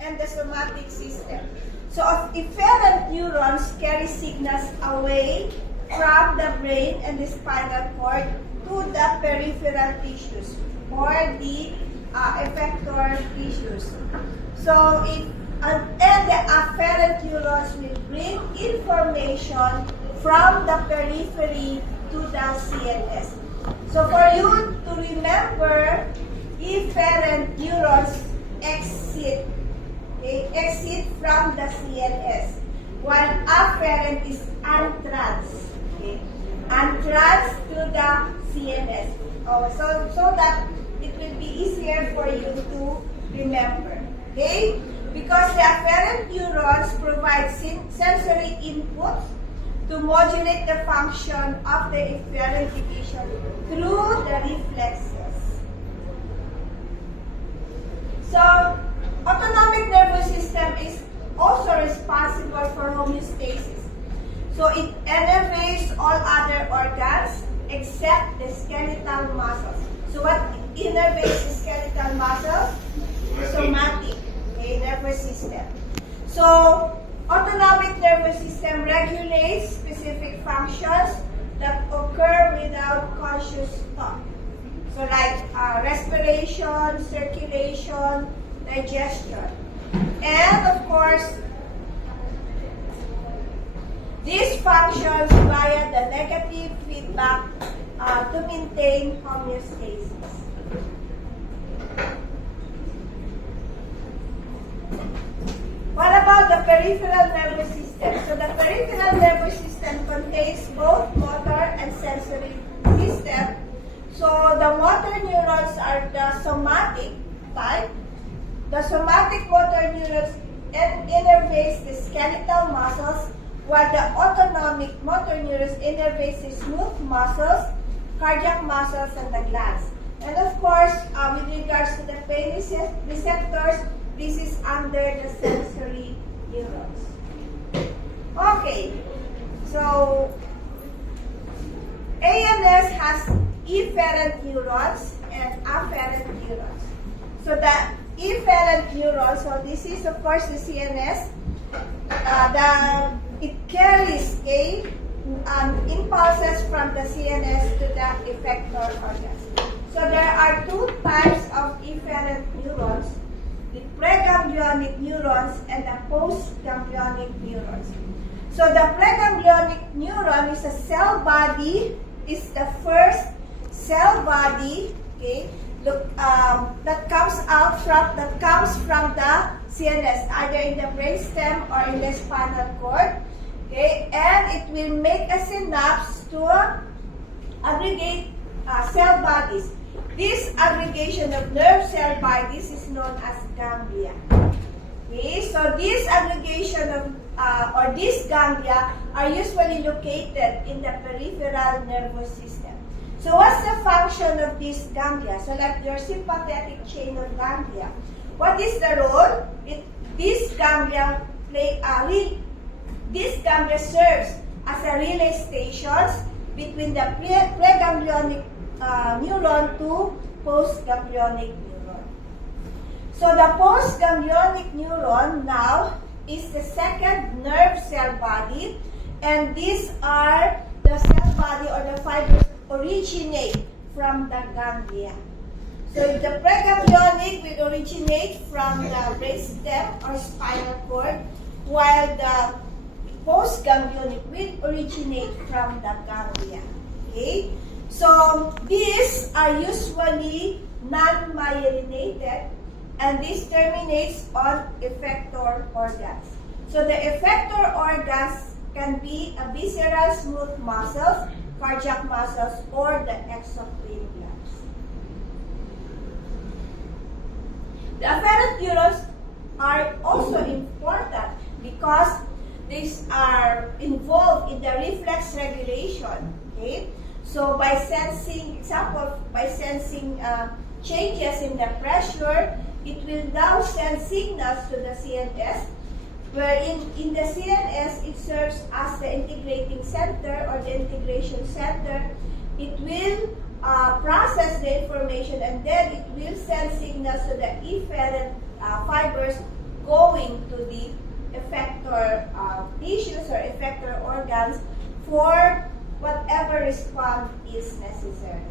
and the somatic system. So efferent neurons carry signals away from the brain and the spinal cord to the peripheral tissues or the effector tissues. So and the afferent neurons will bring information from the periphery to the CNS. So for you to remember, efferent neurons exit from the CNS, while afferent is entrance. Entrance to the CNS. So that it will be easier for you to remember. Okay? Because the afferent neurons provide sensory inputs to modulate the function of the efferent division through the reflexes. So, autonomic nervous system is also responsible for homeostasis. So, it innervates all other organs except the skeletal muscles. So, what innervates the skeletal muscles? Somatic, nervous system. So, autonomic nervous system regulates specific functions that occur without conscious thought. So like respiration, circulation, digestion. And of course, these functions via the negative feedback to maintain homeostasis. What about the peripheral nervous system? So the peripheral nervous system contains both motor and sensory system. So the motor neurons are the somatic type. The somatic motor neurons innervates the skeletal muscles, while the autonomic motor neurons innervates the smooth muscles, cardiac muscles, and the glands. And of course, with regards to the pain receptors, this is under the sensory neurons. Okay, so ANS has efferent neurons and afferent neurons. So the efferent neurons, so this is of course the CNS. It carries impulses from the CNS to the effector organs. So there are two types of efferent neurons: the preganglionic neurons and the postganglionic neurons. So the preganglionic neuron is a cell body, is the first cell body, that comes from the CNS, either in the brainstem or in the spinal cord, and it will make a synapse to aggregate cell bodies. This aggregation of nerve cell bodies is known as ganglia. So this aggregation of these ganglia are usually located in the peripheral nervous system. So what's the function of this ganglia? So like your sympathetic chain of ganglia. What is the role? This ganglia serves as a relay stations between the preganglionic neuron to postganglionic neuron. So the postganglionic neuron now is the second nerve cell body, and these are the cell body or the fibers originate from the ganglia. So the preganglionic will originate from the brainstem or spinal cord, while the postganglionic will originate from the ganglia. Okay? So these are usually non-myelinated, and this terminates on effector organs. So the effector organs can be a visceral smooth muscles, cardiac muscles, or the exocrine glands. The afferent neurons are also important because these are involved in the reflex regulation. So by sensing changes in the pressure, it will now send signals to the CNS, where in the CNS it serves as the integrating center or the integration center. It will process the information, and then it will send signals to the efferent fibers going to the effector tissues or effector organs for whatever response is necessary.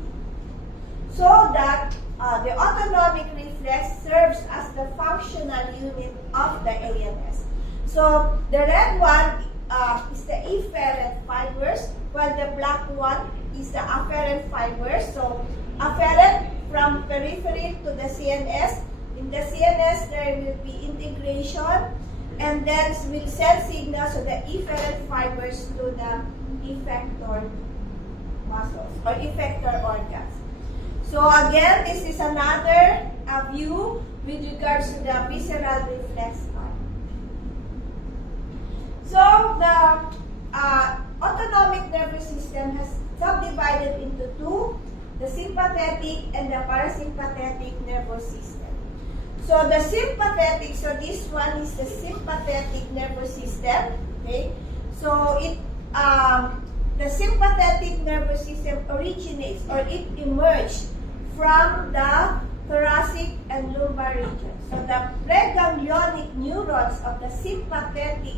So that the autonomic reflex serves as the functional unit of the ANS. So the red one is the efferent fibers, while the black one is the afferent fibers. So afferent from periphery to the CNS. In the CNS, there will be integration, and then will send signals to the efferent fibers to the effector muscles or effector organs. So again, this is another view with regards to the visceral reflex arm. So the autonomic nervous system has subdivided into two, the sympathetic and the parasympathetic nervous system. So the sympathetic, so this one is the sympathetic nervous system. Okay, so it the sympathetic nervous system originates or it emerged from the thoracic and lumbar region. So the preganglionic neurons of the sympathetic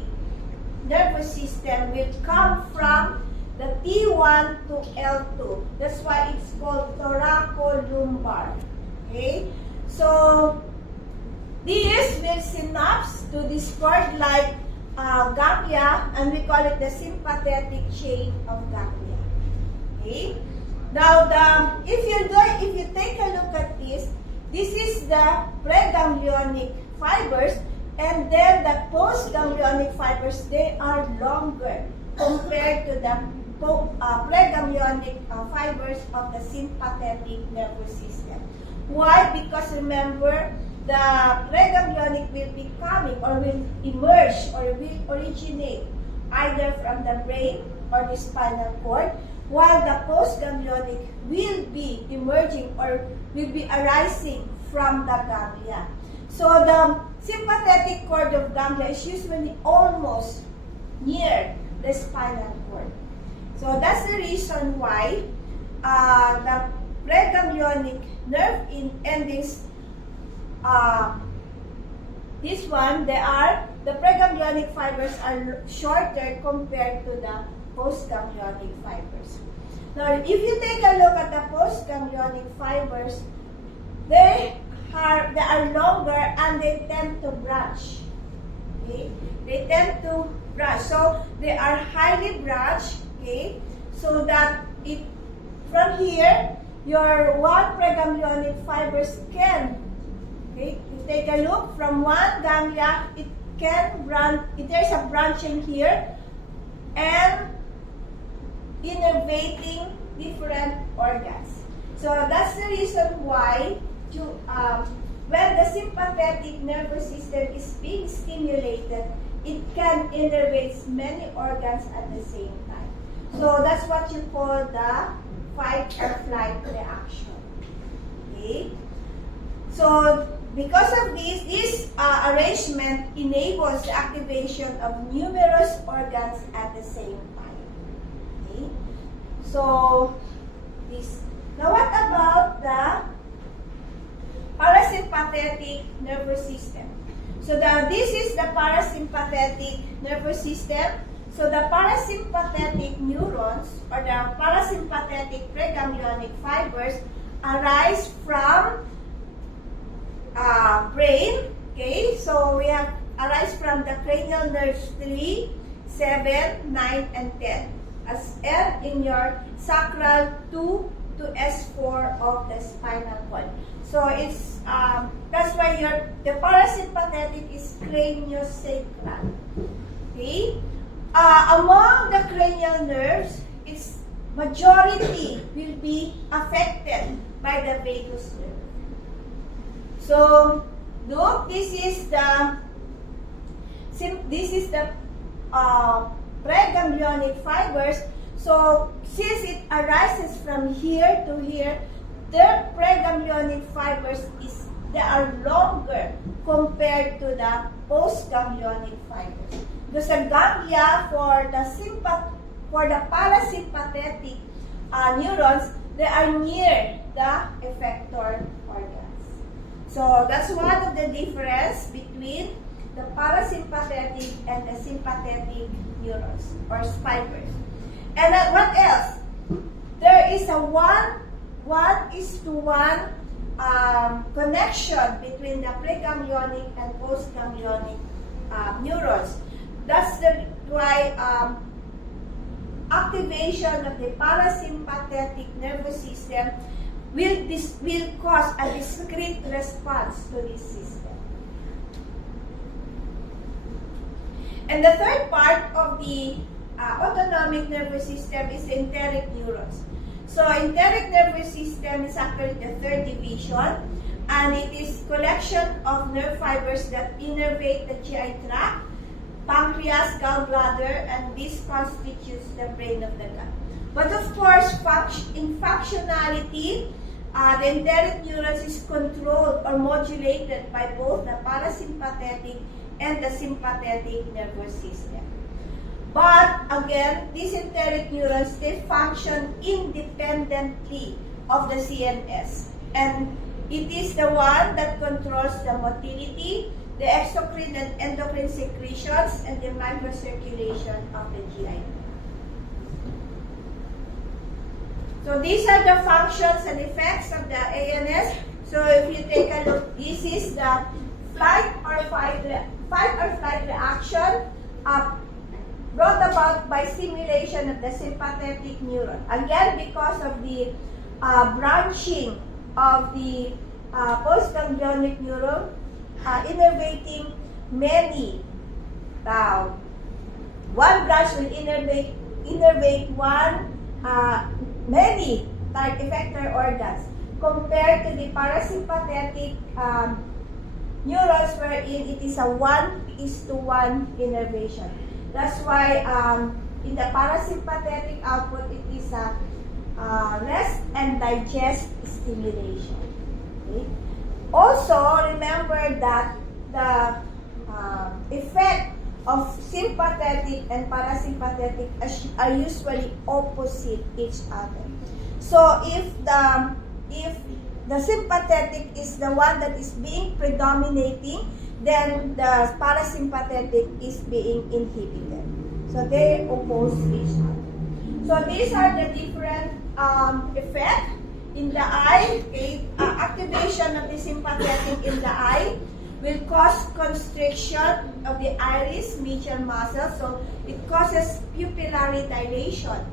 nervous system will come from the T1 to L2. That's why it's called thoracolumbar. Okay, so these will synapse to this cord-like ganglia, and we call it the sympathetic chain of ganglia. Okay. Now, if you take a look at this is the preganglionic fibers, and then the postganglionic fibers, they are longer compared to the preganglionic fibers of the sympathetic nervous system. Why? Because remember, the preganglionic will be coming or will emerge or will originate either from the brain or the spinal cord, while the postganglionic will be emerging or will be arising from the ganglia. So the sympathetic cord of ganglia is usually almost near the spinal cord. So that's the reason why the preganglionic nerve endings, this one, the preganglionic fibers are shorter compared to the postganglionic fibers. Now, if you take a look at the postganglionic fibers, they are longer and they tend to branch. Okay? They tend to branch. So, they are highly branched. Okay? So that from here, your one preganglionic fibers can, okay, you take a look from one ganglia, it can branch, there's a branching here, and innervating different organs. So that's the reason why when the sympathetic nervous system is being stimulated, it can innervate many organs at the same time. So that's what you call the fight or flight reaction. Okay? So because of this arrangement enables the activation of numerous organs at the same time. Okay? So this. Now what about the parasympathetic nervous system? So this is the parasympathetic nervous system. So the parasympathetic neurons or the parasympathetic preganglionic fibers arise from brain. Okay, so we have arise from the cranial nerves 3, 7, 9, and 10. And in your sacral 2 to S4 of the spinal cord. So it's that's why the parasympathetic is craniosacral. Okay. Among the cranial nerves, its majority will be affected by the vagus nerve. So, look, this is the preganglionic fibers. So, since it arises from here to here, the preganglionic fibers they are longer compared to the postganglionic fibers. Because the ganglia for the parasympathetic neurons, they are near the effector organs. So that's one of the difference between the and the sympathetic neurons or spikers. And what else? There is a 1:1 connection between the preganglionic and postganglionic neurons. That's why activation of the parasympathetic nervous system will cause a discrete response to this system. And the third part of the autonomic nervous system is the enteric neurons. So enteric nervous system is actually the third division, and it is collection of nerve fibers that innervate the GI tract, pancreas, gallbladder, and this constitutes the brain of the gut. But of course, in functionality, the enteric neurons is controlled or modulated by both the parasympathetic and the sympathetic nervous system. But again, these enteric neurons, they function independently of the CNS. And it is the one that controls the motility, the exocrine and endocrine secretions, and the microcirculation of the GI. So these are the functions and effects of the ANS. So if you take a look, this is the fight or flight reaction brought about by stimulation of the sympathetic neuron. Again, because of the branching of the postganglionic neuron, innervating many. One branch will innervate many target effector organs compared to the parasympathetic neurons, wherein it is a 1:1 innervation. That's why in the parasympathetic output, it is a rest and digest stimulation. Okay? Also, remember that the effect of sympathetic and parasympathetic are usually opposite each other. So if the sympathetic is the one that is being predominating, then the parasympathetic is being inhibited. So they oppose each other. So these are the different effects in the eye. Activation of the sympathetic in the eye will cause constriction of the iris medial muscle. So it causes pupillary dilation.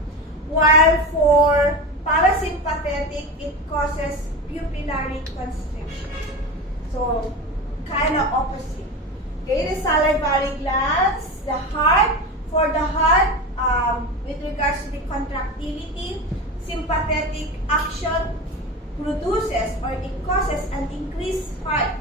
While for parasympathetic, it causes pupillary constriction. So kind of opposite. Okay, the salivary glands, the heart. For the heart, with regards to the contractility, sympathetic action produces or it causes an increased heart.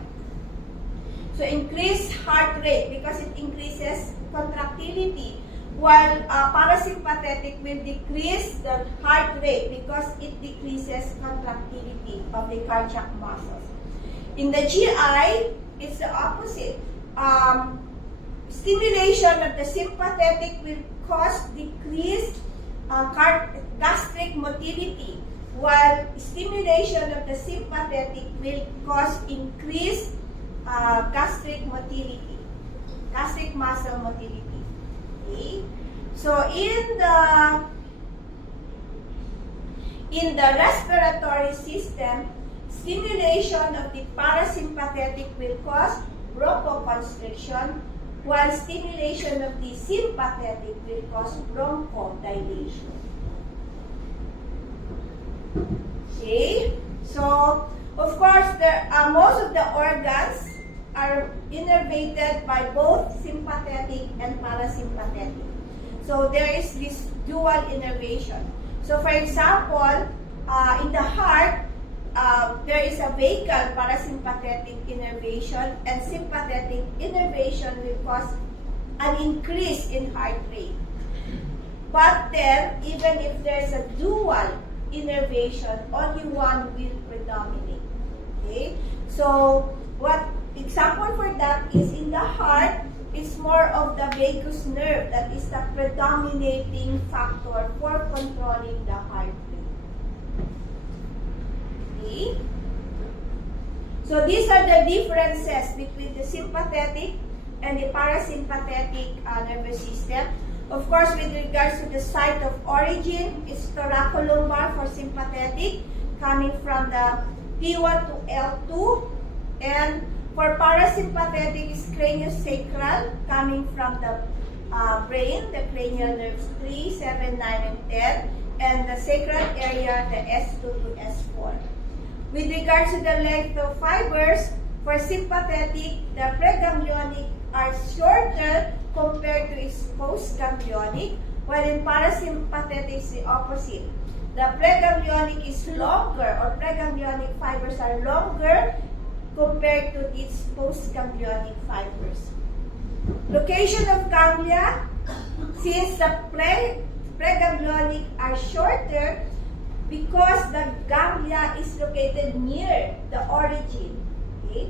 So increased heart rate because it increases contractility, while parasympathetic will decrease the heart rate because it decreases contractility of the cardiac muscles. In the GI, it's the opposite. Stimulation of the sympathetic will cause decreased gastric motility, while stimulation of the sympathetic will cause increased gastric motility, gastric muscle motility. Okay? So in the respiratory system, stimulation of the parasympathetic will cause bronchoconstriction, while stimulation of the sympathetic will cause bronchodilation. Okay, so of course, most of the organs are innervated by both sympathetic and parasympathetic. So there is this dual innervation. So for example, in the heart, there is a vagal parasympathetic innervation, and sympathetic innervation will cause an increase in heart rate. But then, even if there's a dual innervation, only one will predominate. Okay? So, what example for that is in the heart, it's more of the vagus nerve that is the predominating factor for controlling the heart rate. So these are the differences between the sympathetic, and the parasympathetic nervous system. Of course, with regards to the site of origin, it's thoracolumbar for sympathetic, coming from the T1 to L2. And for parasympathetic, it's craniosacral, coming from the brain, the cranial nerves 3, 7, 9, and 10. And the sacral area, the S2 to S4. With regards to the length of fibers, for sympathetic, the preganglionic are shorter compared to its postganglionic, while in parasympathetic it's the opposite. The preganglionic is longer, or preganglionic fibers are longer compared to its postganglionic fibers. Location of ganglia, since the preganglionic are shorter, because the ganglia is located near the origin. Okay?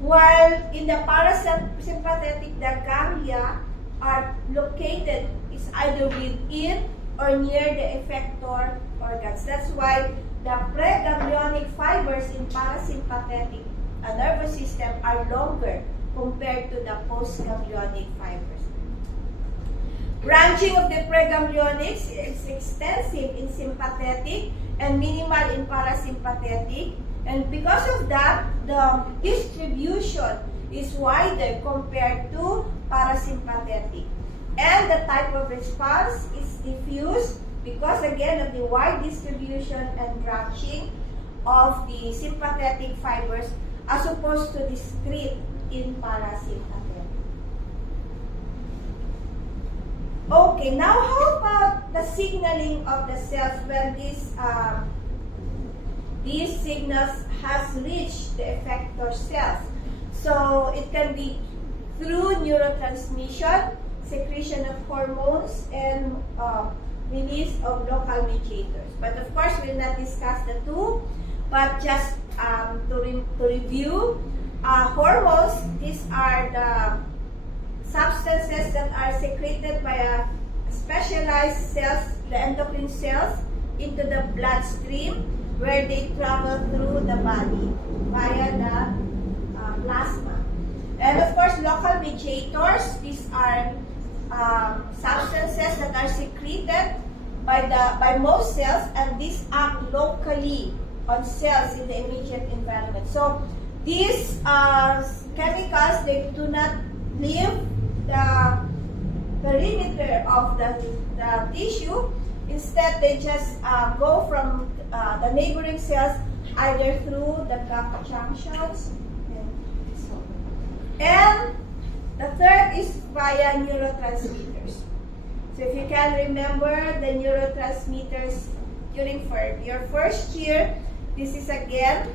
While in the parasympathetic, the ganglia are located, is either within or near the effector organs. That's why the preganglionic fibers in parasympathetic nervous system are longer compared to the postganglionic fibers. Branching of the preganglionics is extensive in sympathetic and minimal in parasympathetic. And because of that, the distribution is wider compared to parasympathetic. And the type of response is diffuse because, again, of the wide distribution and branching of the sympathetic fibers as opposed to discrete in parasympathetic. Okay, now how about the signaling of the cells when these signals has reached the effector cells? So it can be through neurotransmission, secretion of hormones, and release of local mediators. But of course, we'll not discuss the two, but just to review, hormones, these are the substances that are secreted by a specialized cells, the endocrine cells, into the bloodstream, where they travel through the body via the plasma. And of course, local mediators, these are substances that are secreted by most cells, and these act locally on cells in the immediate environment. So these chemicals, they do not leave the perimeter of the tissue. Instead, they just go from the neighboring cells either through the gap junctions. And the third is via neurotransmitters. So if you can remember the neurotransmitters during your first year, this is again,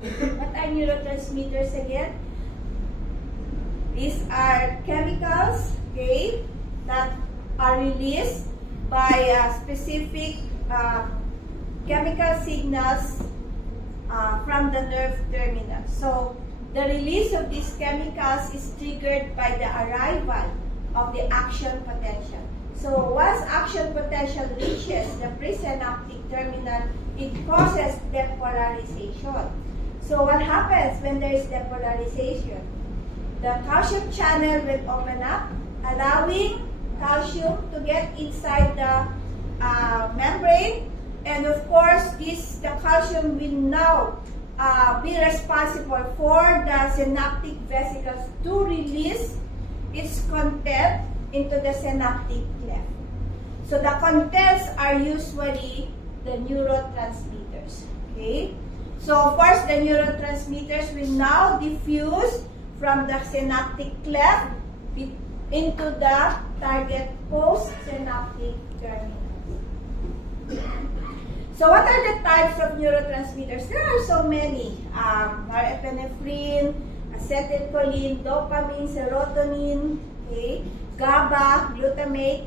what are neurotransmitters again? These are chemicals, okay, that are released by specific chemical signals from the nerve terminal. So the release of these chemicals is triggered by the arrival of the action potential. So once action potential reaches the presynaptic terminal, it causes depolarization. So what happens when there is depolarization? The calcium channel will open up, allowing calcium to get inside the membrane, and of course, the calcium will now be responsible for the synaptic vesicles to release its content into the synaptic cleft. So the contents are usually the neurotransmitters. Okay? So of course, the neurotransmitters will now diffuse from the synaptic cleft into the target postsynaptic terminal. So what are the types of neurotransmitters? There are so many. Norepinephrine, acetylcholine, dopamine, serotonin, okay, GABA, glutamate.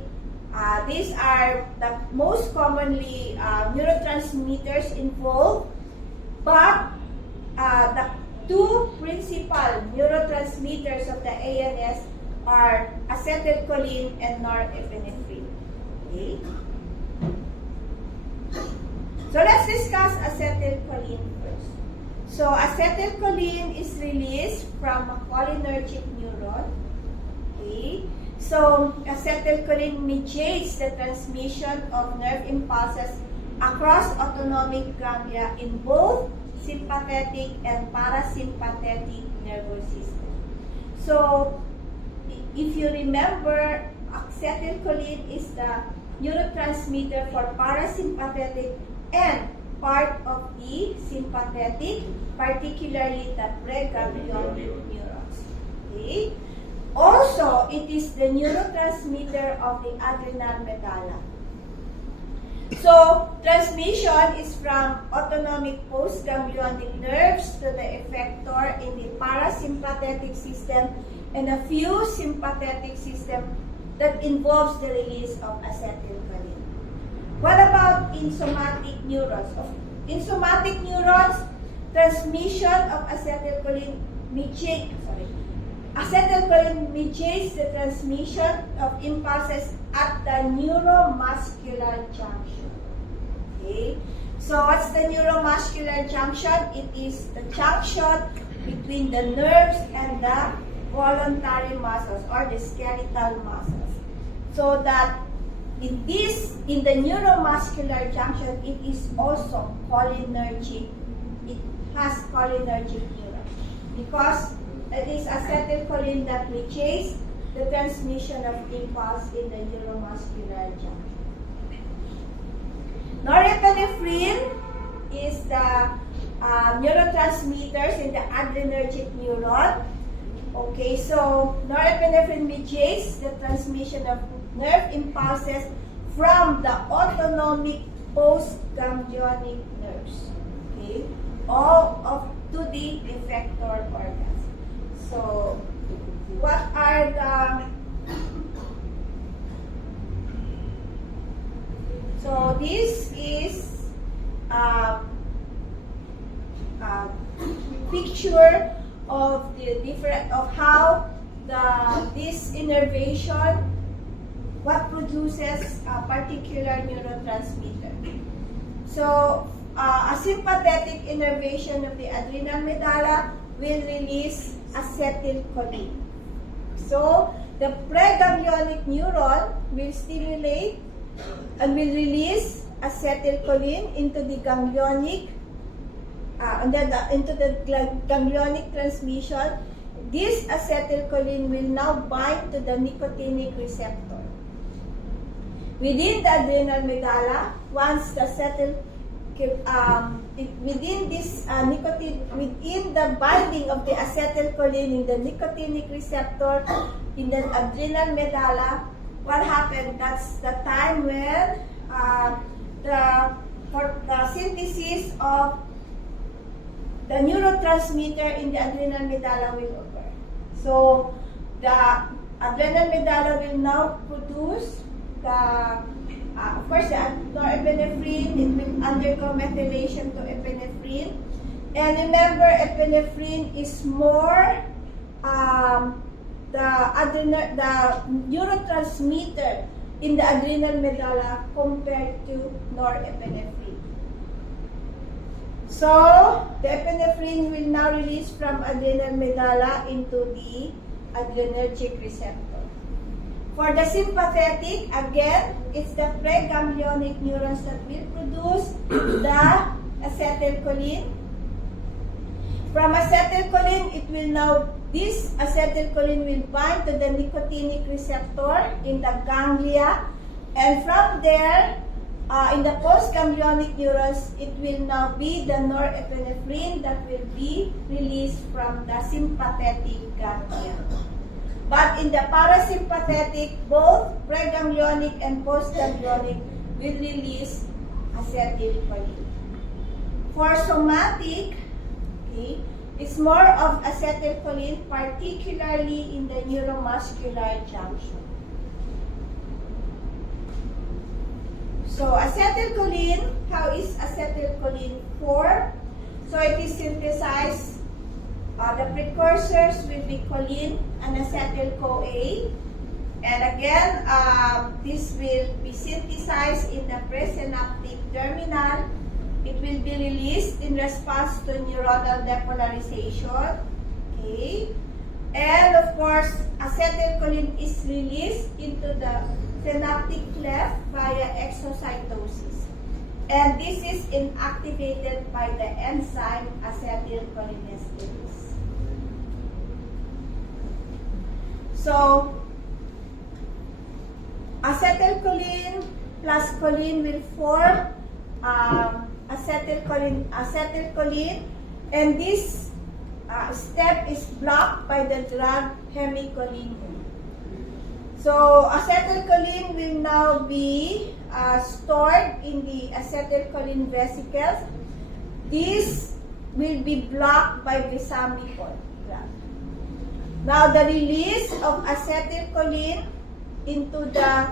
These are the most commonly neurotransmitters involved. But the two principal neurotransmitters of the ANS are acetylcholine and norepinephrine. Okay? So let's discuss acetylcholine first. So acetylcholine is released from a cholinergic neuron So, acetylcholine mediates the transmission of nerve impulses across autonomic ganglia in both sympathetic and parasympathetic nervous system. So, if you remember, acetylcholine is the neurotransmitter for parasympathetic and part of the sympathetic, particularly the preganglionic neurons. Okay? Also, it is the neurotransmitter of the adrenal medulla. So, transmission is from autonomic postganglionic nerves to the effector in the parasympathetic system and a few sympathetic system that involves the release of acetylcholine. What about in somatic neurons? In somatic neurons, transmission of acetylcholine mediates the transmission of impulses at the neuromuscular junction. Okay? So what's the neuromuscular junction? It is the junction between the nerves and the voluntary muscles or the skeletal muscles. So that in the neuromuscular junction, it is also cholinergic. It has cholinergic neuron because it is acetylcholine that mediates the transmission of impulse in the neuromuscular junction. Norepinephrine is the neurotransmitters in the adrenergic neuron. Okay, so norepinephrine mediates the transmission of nerve impulses from the autonomic postganglionic nerves. Okay, all of to the effector organs. So, what are the... So, this is a picture of the different of how this innervation, what produces a particular neurotransmitter. So, a sympathetic innervation of the adrenal medulla will release acetylcholine. So, the preganglionic neuron will stimulate and will release acetylcholine into the ganglionic into the ganglionic transmission. This acetylcholine will now bind to the nicotinic receptor. Within the adrenal medulla, once the within the binding of the acetylcholine in the nicotinic receptor in the adrenal medulla, what happened? That's the time when for the synthesis of the neurotransmitter in the adrenal medulla will occur. So the adrenal medulla will now produce of course, the norepinephrine. It will undergo methylation to epinephrine. And remember, epinephrine is more the neurotransmitter in the adrenal medulla compared to norepinephrine. So, the epinephrine will now release from adrenal medulla into the adrenergic receptor. For the sympathetic, again, it's the preganglionic neurons that will produce the acetylcholine. From acetylcholine, this acetylcholine will bind to the nicotinic receptor in the ganglia, and from there, in the postganglionic neurons, it will now be the norepinephrine that will be released from the sympathetic ganglia. But in the parasympathetic, both preganglionic and postganglionic will release acetylcholine. For somatic, okay, it's more of acetylcholine, particularly in the neuromuscular junction. So, acetylcholine, how is acetylcholine formed? So, it is synthesized. The precursors will be choline and acetyl-CoA. And again, this will be synthesized in the presynaptic terminal. It will be released in response to neuronal depolarization. Okay. And of course, acetylcholine is released into the synaptic cleft via exocytosis. And this is inactivated by the enzyme acetylcholinesterase. So, acetylcholine plus choline will form acetylcholine, and this step is blocked by the drug hemicholine. So, acetylcholine will now be stored in the acetylcholine vesicles. This will be blocked by visamicol. Now, the release of acetylcholine into the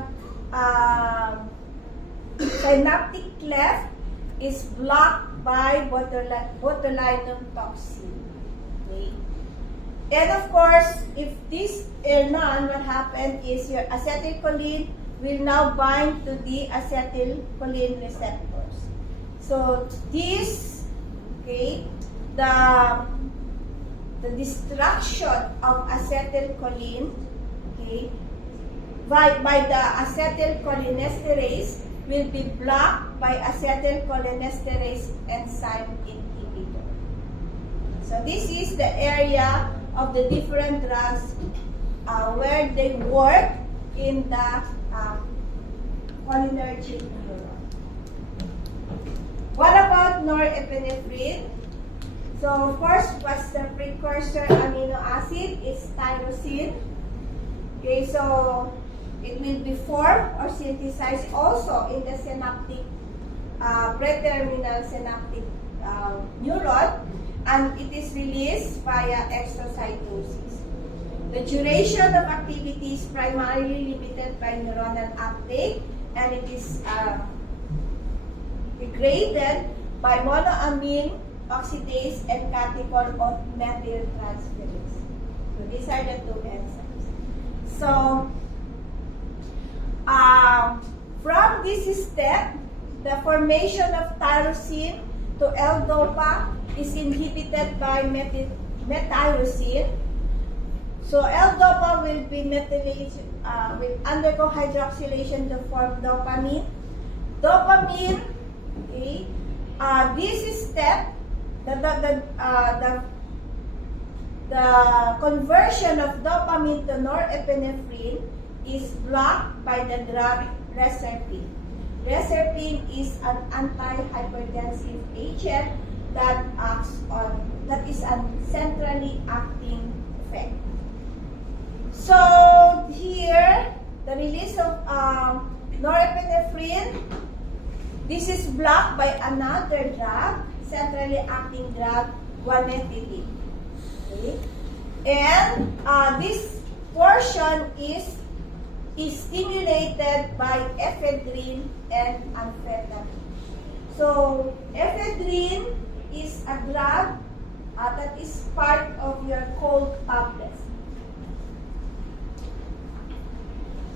synaptic cleft is blocked by botulinum toxin. Okay. And of course, if this are none, what happened is your acetylcholine will now bind to the acetylcholine receptors. So this, okay, the destruction of acetylcholine, okay, by the acetylcholinesterase will be blocked by acetylcholinesterase enzyme inhibitor. So this is the area of the different drugs where they work in the cholinergic neuron. What about norepinephrine? So of course, what's the precursor amino acid is tyrosine. Okay, so it will be formed or synthesized also in the synaptic, preterminal synaptic neuron, and it is released via exocytosis. The duration of activity is primarily limited by neuronal uptake, and it is degraded by monoamine oxidase and catechol of methyltransferase. So these are the two enzymes. So from this step, the formation of tyrosine to L-DOPA is inhibited by metyrosine. So L-DOPA will be methylated, will undergo hydroxylation to form dopamine. Dopamine, okay, this step, the conversion of dopamine to norepinephrine is blocked by the drug reserpine. Reserpine is an antihypertensive agent that is a centrally acting effect. So here, the release of norepinephrine, this is blocked by another drug, centrally acting drug, guanethidine. Okay? And this portion is stimulated by ephedrine and amphetamine. So, ephedrine is a drug that is part of your cold tablets.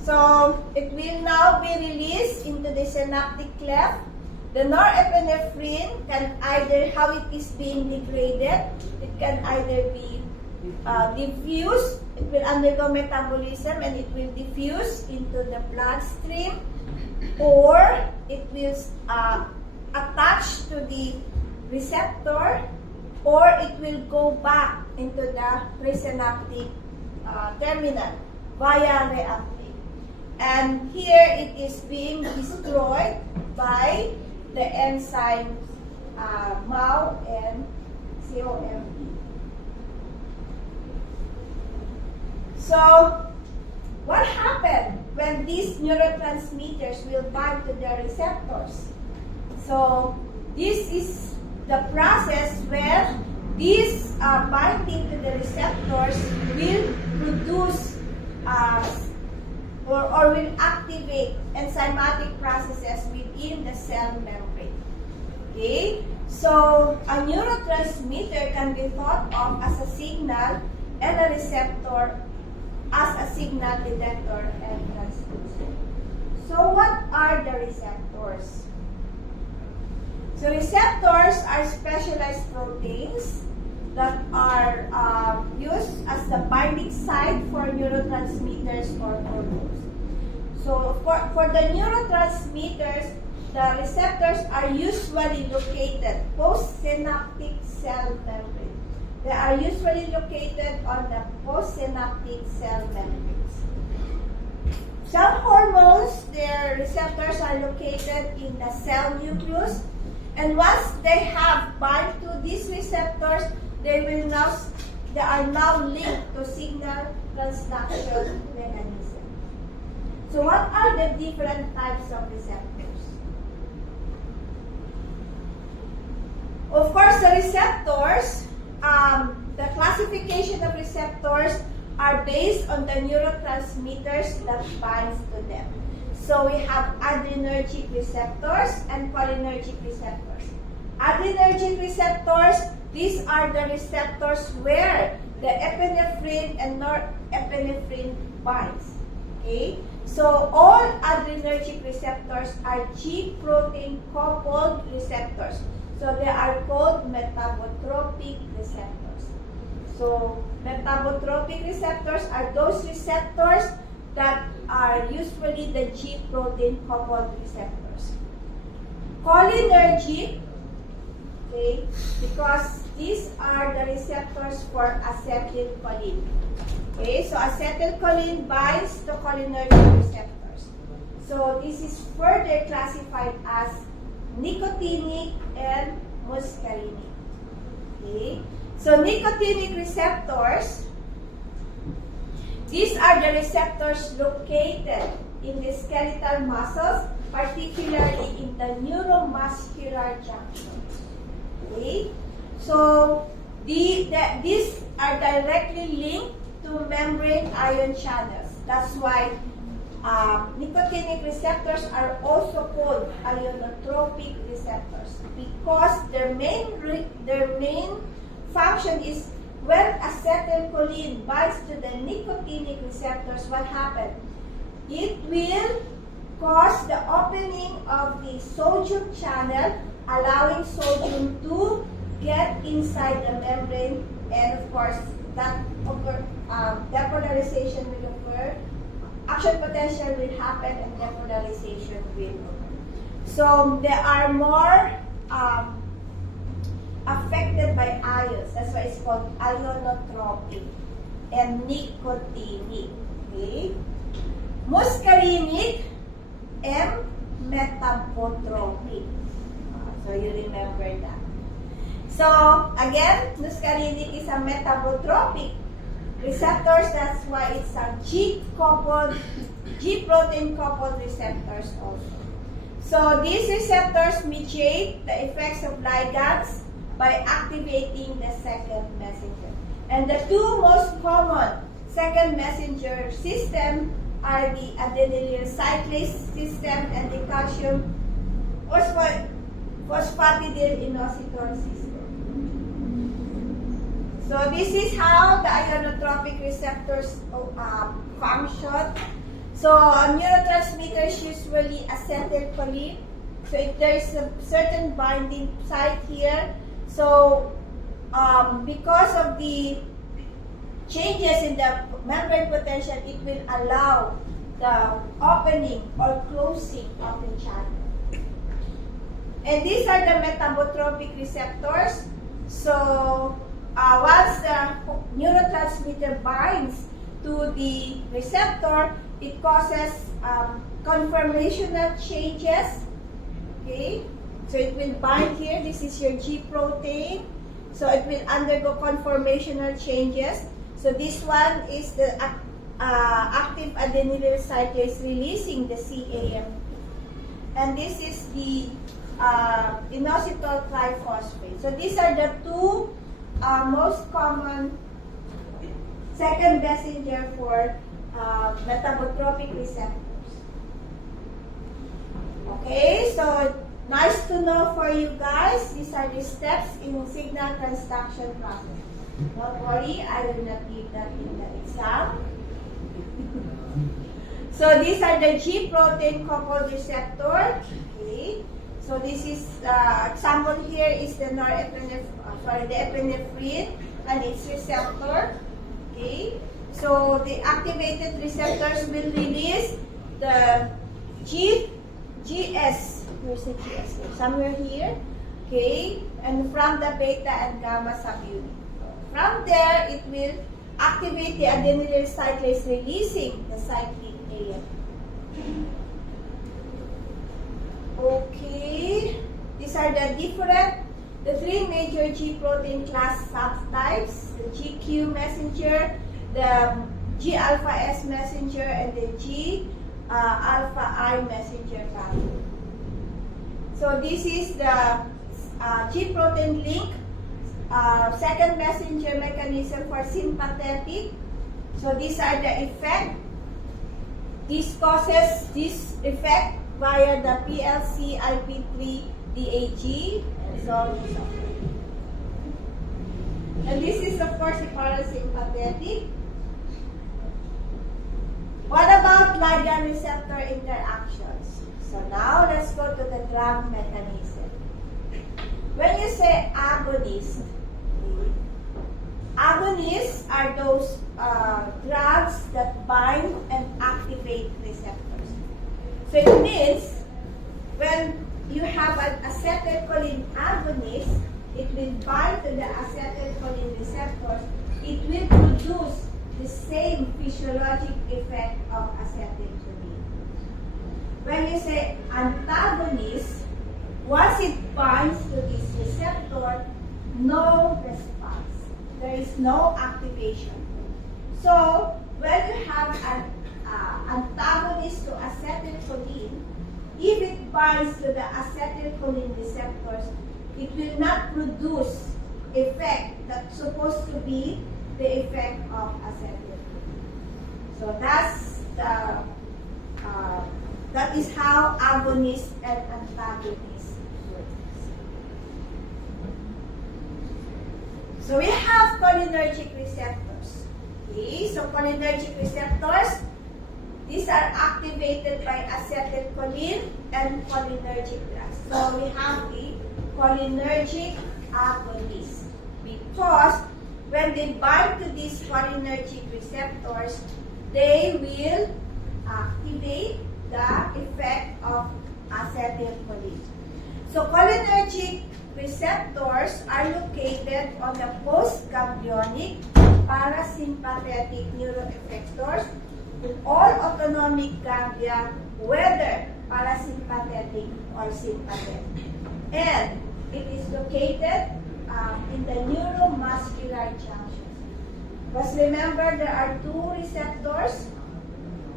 So, it will now be released into the synaptic cleft. The norepinephrine can either, how it is being degraded, it can either be diffused, it will undergo metabolism and it will diffuse into the bloodstream, or it will attach to the receptor, or it will go back into the presynaptic terminal via reuptake. And here it is being destroyed by the enzymes MAO and COMP. So, what happened when these neurotransmitters will bind to the receptors? So, this is the process where these binding to the receptors will produce or will activate enzymatic processes within the cell membrane. Okay? So, a neurotransmitter can be thought of as a signal and a receptor as a signal detector and transducer. So, what are the receptors? So, receptors are specialized proteins that are used as the binding site for neurotransmitters or hormones. So for the neurotransmitters, the receptors are usually located postsynaptic cell membrane. They are usually located on the postsynaptic cell membranes. Some hormones, their receptors are located in the cell nucleus, and once they have bind to these receptors, they are now linked to signal transduction mechanism. So what are the different types of receptors? Of course, the receptors, the classification of receptors are based on the neurotransmitters that binds to them. So we have adrenergic receptors and cholinergic receptors. Adrenergic receptors, these are the receptors where the epinephrine and norepinephrine binds. Okay? So all adrenergic receptors are G protein coupled receptors. So they are called metabotropic receptors. So metabotropic receptors are those receptors that are usually the G protein coupled receptors. Cholinergic, okay, because these are the receptors for acetylcholine. Okay, so acetylcholine binds to cholinergic receptors. So this is further classified as nicotinic and muscarinic. Okay, so nicotinic receptors, these are the receptors located in the skeletal muscles, particularly in the neuromuscular junctions. Okay, so these are directly linked to membrane ion channels. That's why nicotinic receptors are also called ionotropic receptors, because their main function is when acetylcholine binds to the nicotinic receptors, what happens? It will cause the opening of the sodium channel, allowing sodium to get inside the membrane, and of course, that depolarization will occur, action potential will happen, and depolarization will occur. So they are more affected by ions. That's why it's called ionotropic and nicotinic. Okay? Muscarinic and metabotropic. So you remember that. So again, muscarinic is a metabotropic receptors. That's why it's a G protein coupled receptors also. So these receptors mediate the effects of ligands by activating the second messenger. And the two most common second messenger system are the adenylyl cyclase system and the calcium phosphatidylinositol system. So this is how the ionotropic receptors function. So neurotransmitters usually acetylcholine. So if there is a certain binding site here, so because of the changes in the membrane potential, it will allow the opening or closing of the channel. And these are the metabotropic receptors. So once the neurotransmitter binds to the receptor, it causes conformational changes. Okay, so it will bind here. This is your G protein. So it will undergo conformational changes. So this one is the active adenylyl cyclase releasing the CAM. And this is the inositol triphosphate. So these are the two most common second messenger for metabotropic receptors. Okay, so nice to know for you guys. These are the steps in signal transduction process. Don't worry, I will not give that in the exam. So these are the G protein coupled receptor. Okay. So this is example here is the the epinephrine and its receptor. Okay, so the activated receptors will release the GS. Where's the GS? Somewhere here. Okay, and from the beta and gamma subunit. From there, it will activate the adenylyl cyclase, releasing the cyclic AMP. Okay, these are the three major G protein class subtypes: the GQ messenger, the G alpha S messenger, and the G alpha I messenger family. So this is the G protein link, second messenger mechanism for sympathetic. So these are the effect. This causes this effect via the PLC IP3 DAG and so on and so forth. And this is of course the parasympathetic. What about ligand receptor interactions? So now let's go to the drug mechanism. When you say agonist, agonists are those drugs that bind and activate receptors. So it means when you have an acetylcholine agonist, it will bind to the acetylcholine receptors. It will produce the same physiologic effect of acetylcholine. When you say antagonist, once it binds to this receptor, no response. There is no activation. So when you have an antagonist to acetylcholine, if it binds to the acetylcholine receptors, it will not produce effect that's supposed to be the effect of acetylcholine. So that's that is how agonist and antagonist works. So we have cholinergic receptors. Okay, so cholinergic receptors, these are activated by acetylcholine and cholinergic drugs. So we have a cholinergic agonist because when they bind to these cholinergic receptors, they will activate the effect of acetylcholine. So cholinergic receptors are located on the postganglionic parasympathetic neuroeffectors in all autonomic ganglia, whether parasympathetic or sympathetic. And it is located in the neuromuscular junctions. Because remember, there are two receptors,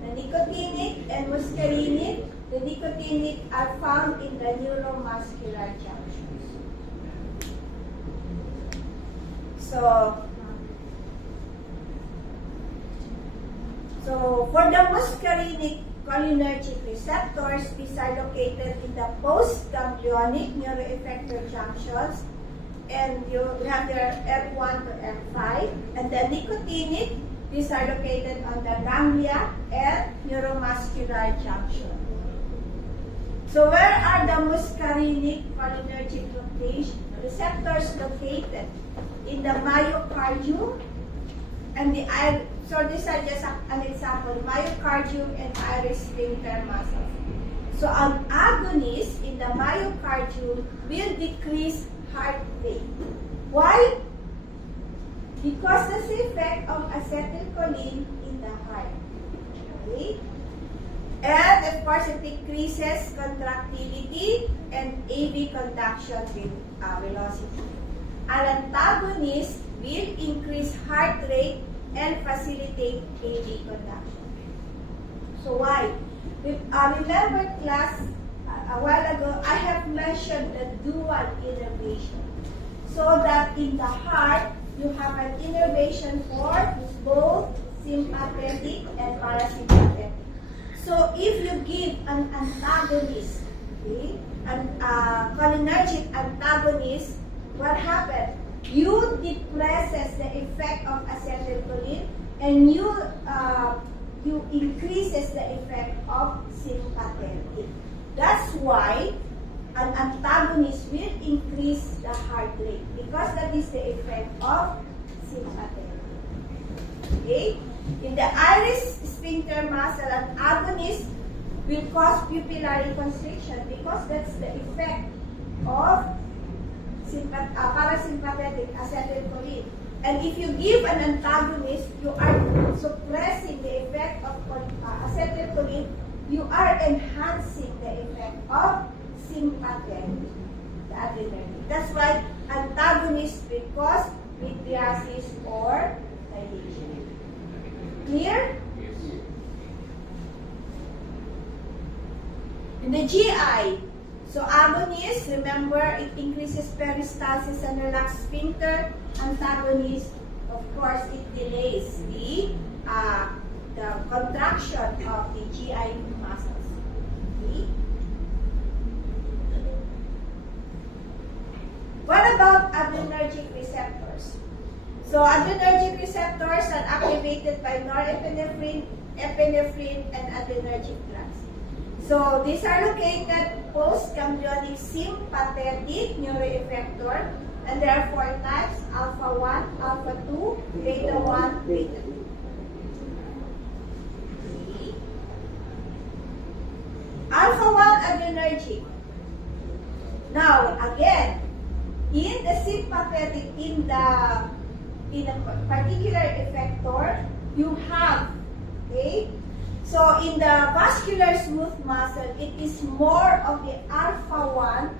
the nicotinic and muscarinic. The nicotinic are found in the neuromuscular junctions. So for the muscarinic cholinergic receptors, these are located in the postganglionic neuroeffector junctions, and you have their F1 to F5. And the nicotinic, these are located on the ganglia and neuromuscular junction. So where are the muscarinic cholinergic receptors located? In the myocardium and the iris. So these are just an example, myocardium and iris sphincter muscles. So an agonist in the myocardium will decrease heart rate. Why? Because that's the effect of acetylcholine in the heart. Okay? And of course, it decreases contractility and AV conduction velocity. An antagonist will increase heart rate and facilitate AV conduction. So why? Remember class, a while ago, I have mentioned the dual innervation. So that in the heart, you have an innervation for both sympathetic and parasympathetic. So if you give an antagonist, okay, an cholinergic antagonist, what happens? You depresses the effect of acetylcholine and you increases the effect of sympathetic. That's why an antagonist will increase the heart rate because that is the effect of sympathetic. Okay? In the iris sphincter muscle, an agonist will cause pupillary constriction because that's the effect of parasympathetic acetylcholine. And if you give an antagonist, you are suppressing the effect of acetylcholine, you are enhancing the effect of sympathetic, the adrenergic. That's why antagonists will cause mydriasis or dilation. Clear? In the GI, so agonist, remember, it increases peristalsis and relaxed sphincter. Antagonist, of course, it delays the contraction of the GI muscles. Okay? What about adrenergic receptors? So adrenergic receptors are activated by norepinephrine, epinephrine, and adrenergic glands. So these are located post-ganglionic sympathetic neuroeffector, and there are 4 types: alpha 1, alpha 2, beta 1, beta 2. Alpha 1 adrenergic. Now again, in the sympathetic, in a particular effector, you have, okay? So in the vascular smooth muscle, it is more of the alpha 1,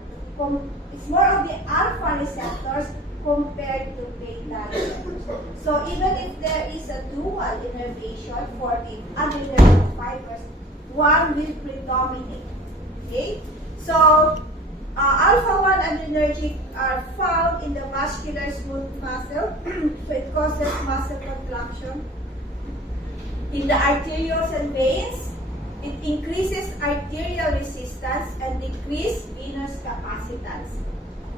it's more of the alpha receptors compared to beta receptors. So even if there is a dual innervation for the adrenergic fibers, one will predominate. Okay? So alpha 1 adrenergic are found in the vascular smooth muscle, so it causes muscle contraction. In the arterioles and veins, it increases arterial resistance and decreases venous capacitance.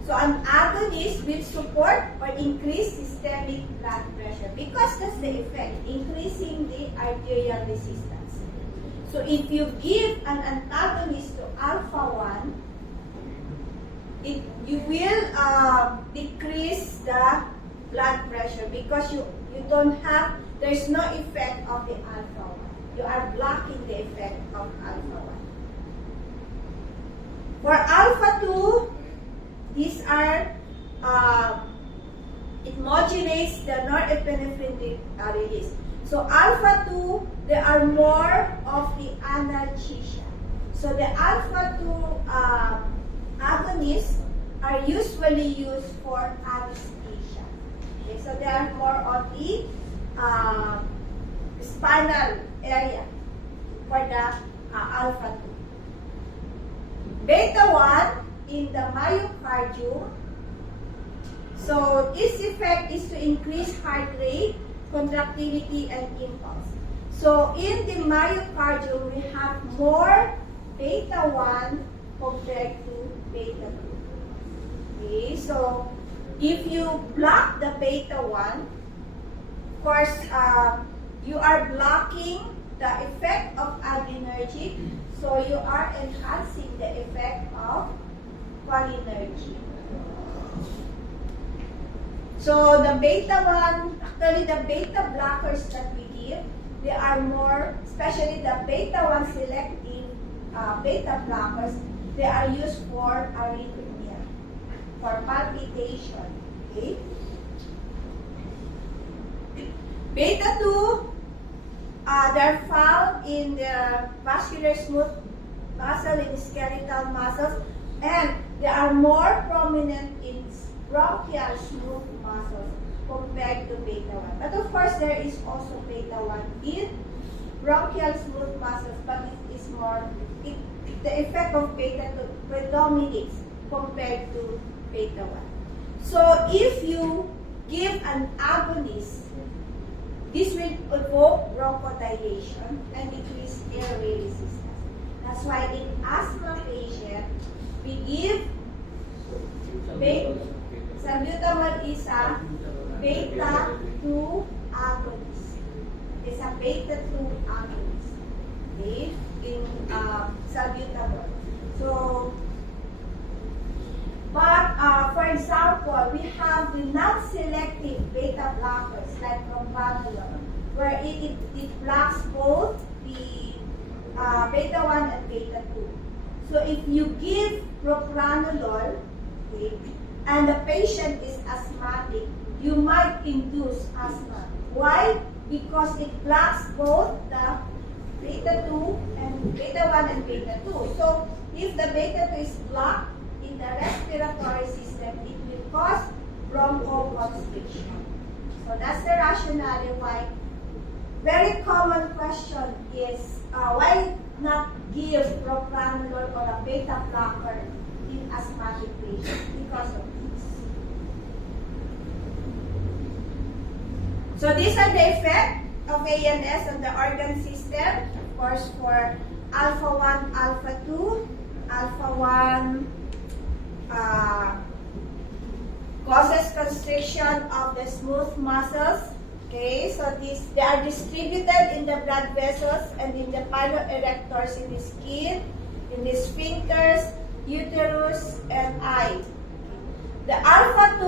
So an agonist will support or increase systemic blood pressure because that's the effect, increasing the arterial resistance. So if you give an antagonist to alpha 1, you will decrease the blood pressure because you don't have, there's no effect of the alpha 1. You are blocking the effect of alpha 1. For alpha 2, these are, it modulates the norepinephrine release. So alpha 2, there are more of the analgesia. So the alpha 2 agonists are usually used for anesthesia. Okay, so they are more on the spinal area for the alpha 2. Beta 1 in the myocardium. So its effect is to increase heart rate, contractility, and impulse. So in the myocardium, we have more beta 1 compared to beta 2. Okay, so if you block the beta 1, of course, you are blocking the effect of adrenergic, so you are enhancing the effect of cholinergic. So the beta 1, actually the beta blockers that we give, they are more, especially the beta 1 selective beta blockers, they are used for arrhythmia, for palpitation. Okay? Beta 2, they're found in the vascular smooth muscle, in skeletal muscles, and they are more prominent in bronchial smooth muscles compared to beta 1. But of course, there is also beta 1 in bronchial smooth muscles, but it is more, the effect of beta 2 predominates compared to beta 1. So if you give an agonist, this will evoke bronchodilation and decrease airway resistance. That's why in asthma patients, we give salbutamol is a beta 2 agonist. It's a beta 2 agonist. Okay? In salbutamol. So where it blocks both the beta 1 and beta 2. So if you give propranolol, okay, and the patient is asthmatic, you might induce asthma. Why? Because it blocks both the beta 2 and beta 1 and beta 2. So if the beta 2 is blocked in the respiratory system, it will cause bronchoconstriction. So that's the rationale why. Very common question is why not give propranolol or a beta blocker in asthmatic patients? Because of this. So these are the effects of ANS on the organ system. Of course, for alpha 1, alpha 2, alpha 1 causes constriction of the smooth muscles. Okay, so they are distributed in the blood vessels and in the piloerectors in the skin, in the sphincters, uterus, and eye. The alpha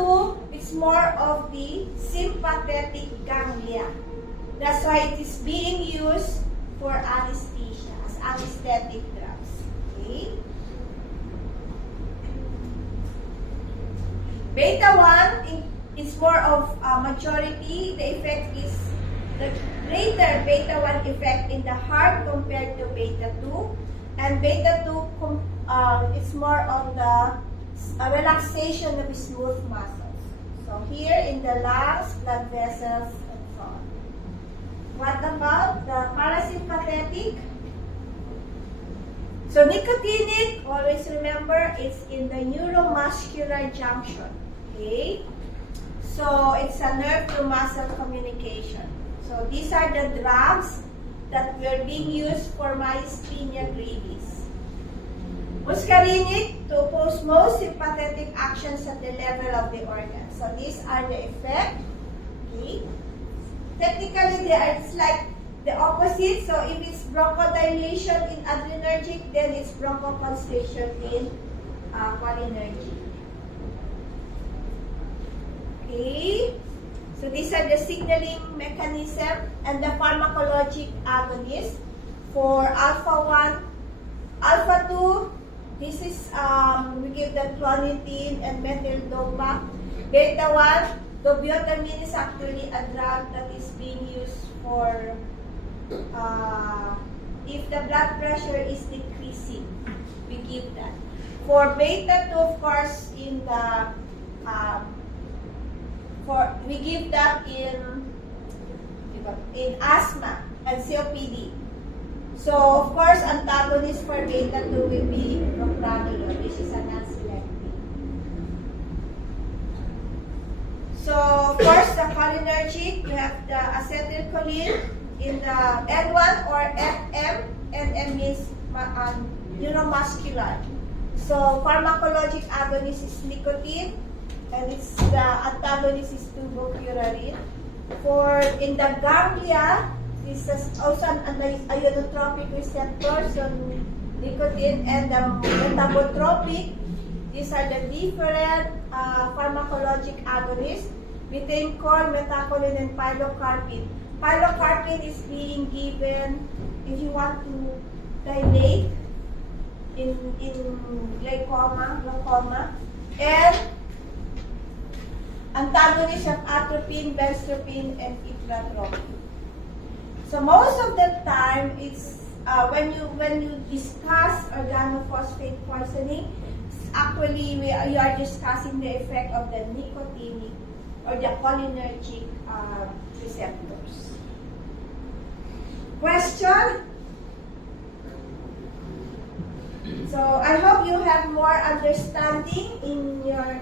2 is more of the sympathetic ganglia. That's why it is being used for anesthesia, as anesthetic drugs. Okay? Beta 1 is more of majority. The effect is the greater beta 1 effect in the heart compared to beta 2. And beta 2 is more on the relaxation of smooth muscles. So here in the lungs, blood vessels, and so on. What about the parasympathetic? So nicotinic, always remember, it's in the neuromuscular junction. Okay? So it's a nerve to muscle communication. So these are the drugs that were being used for myasthenia gravis. Muscarinic to oppose most sympathetic actions at the level of the organ. So these are the effects. Okay? Technically, it's like the opposite. So if it's bronchodilation in adrenergic, then it's bronchoconstriction in cholinergic. Okay, so these are the signaling mechanism and the pharmacologic agonist for alpha 1, alpha 2. This is we give the clonidine and methyl dopa. Beta 1, dobutamine is actually a drug that is being used for if the blood pressure is decreasing, we give that. For beta 2, of course, in the we give that in asthma and COPD. So, of course, antagonist for beta 2 will be propranolol, which is a non-selective. So, of course, the cholinergic, you have the acetylcholine in the N1 or FM. NM means neuromuscular. So, pharmacologic agonist is nicotine. And it's the antagonist is tubocurarine. For in the ganglia, this is also an ionotropic receptor, so nicotine, and the metabotropic. These are the different pharmacologic agonists: methylcol, methacholine, and pilocarpine. Pilocarpine is being given if you want to dilate in glaucoma, and antagonist of atropine, benztropine, and ipratropine. So most of the time, it's when you discuss organophosphate poisoning, actually you are discussing the effect of the nicotinic or the cholinergic receptors. Question? So I hope you have more understanding in your